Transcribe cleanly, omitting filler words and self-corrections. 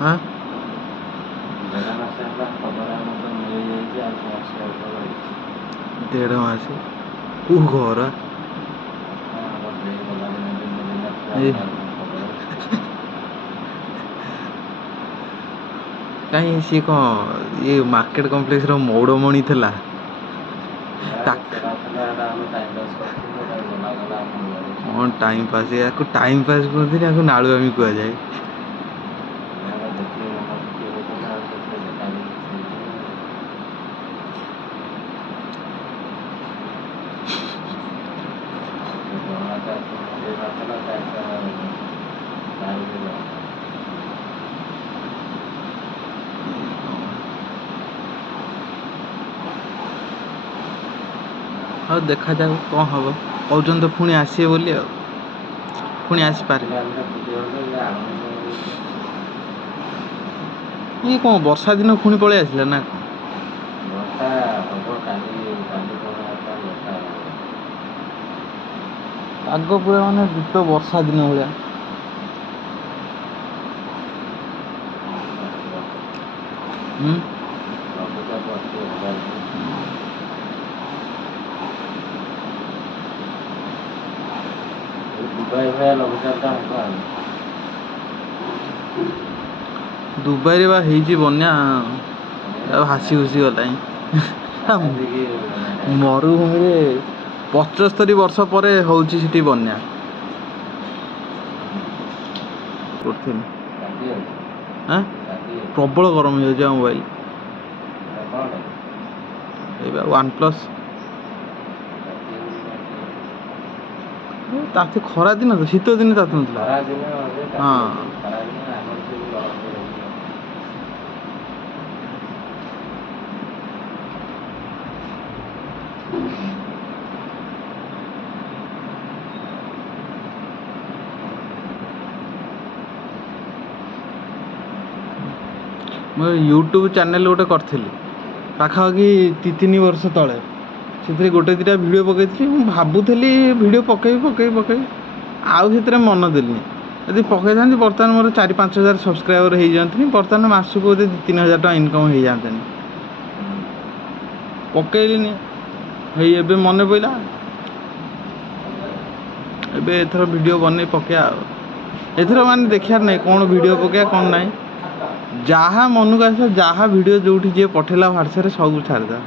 हाँ 1.5 मास को घर कहीं सी कौन ये मार्केट कॉम्प्लेक्स रो मौड़मणि थिला कौन टाइम पास या टाइम पास कहते हैं नालुआमी कह जाए हाँ देखा जाओ कौन हम कहते तो पुणी आसवे बोली पुणी आसपारे ये कौन वर्षा दिन पुणी पलि आसला ना पाग पूरा माने दीत वर्षा दिन भाया दुबई बा बन्या हासी हुसी गला मरुभूमि 75 वर्ष पर होती बन्या प्रबल गरम हो मोबाइल OnePlus ताते खरा दिन तो शीत दिन ताते नथला हाँ मैं यूट्यूब चैनल गोटे करी पाखापाखि 3 वर्ष तले से गोटे 2टा वीडियो पकई भावुली वीडियो पकई आउ से मन देनी यदि पकई था बर्तमान मोर 4-5 हज़ार सब्सक्राइबर हो जाती बर्तमान मासक बोधे 2-3 हज़ार टका इनकम हो जाते पकईली एबे मन पड़ा एबे एथर वीडियो बन पकया एथर माने देखार नहीं कौन वीडियो पकया कौन नहीं जहाँ मन को आस जहाँ वीडियो जो जी पठेला व्हाट्सएप सब छाड़दा